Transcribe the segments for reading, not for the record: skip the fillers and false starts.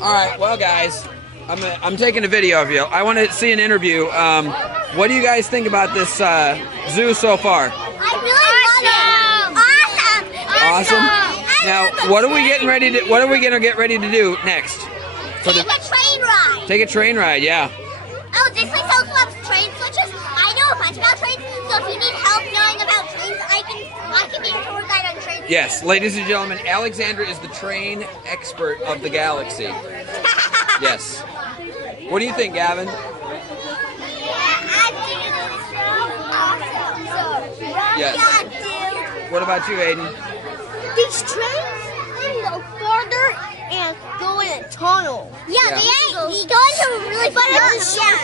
All right, well, guys, I'm taking a video of you. I want to see an interview. What do you guys think about this zoo so far? I really love it. Awesome. Now, what are we getting ready to? What are we gonna get ready to do next? Take a train ride. Take a train ride, yeah. Oh, this place also has train switches. I know a bunch about trains, so if you need help knowing about trains, I can be your tour guide on trains. Yes, ladies and gentlemen, Alexandra is the train expert of the galaxy. Yes. What do you think, Gavin? Yes. What about you, Aiden? These trains go farther and go in a tunnel. Yeah, they go into a really fun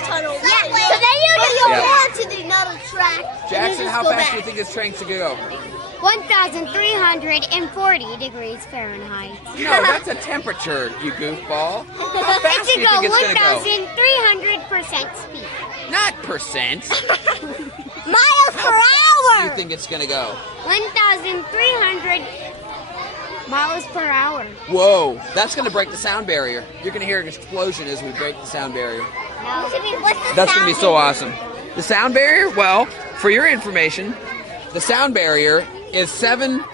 tunnel. Yeah, so then you go on to the another track. Jackson, how fast do you think this train should go? 1,340 degrees Fahrenheit. No, that's a temperature, you goofball. How fast It do should you go think it's going to go? 1,300% speed. Not percent. miles per Do hour. you think it's going to go? 1,300 miles per hour. Whoa, that's going to break the sound barrier. You're going to hear an explosion as we break the sound barrier. What's the That's going to sound be so awesome. The sound barrier? Well, for your information, the sound barrier is sound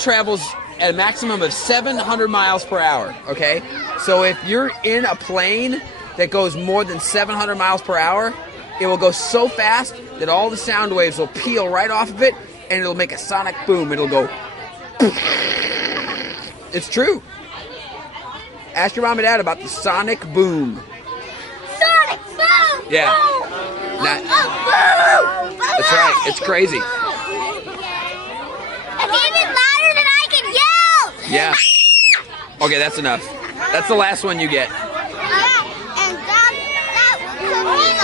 travels at a maximum of 700 miles per hour, okay? So if you're in a plane that goes more than 700 miles per hour, it will go so fast that all the sound waves will peel right off of it, and it'll make a sonic boom. It'll go... It's true. Ask your mom and dad about the sonic boom. Sonic boom! Yeah. Boom! That- Boom! That's right. It's crazy. It's even louder than I can yell! Yeah. Okay, that's enough. That's the last one you get. And that was a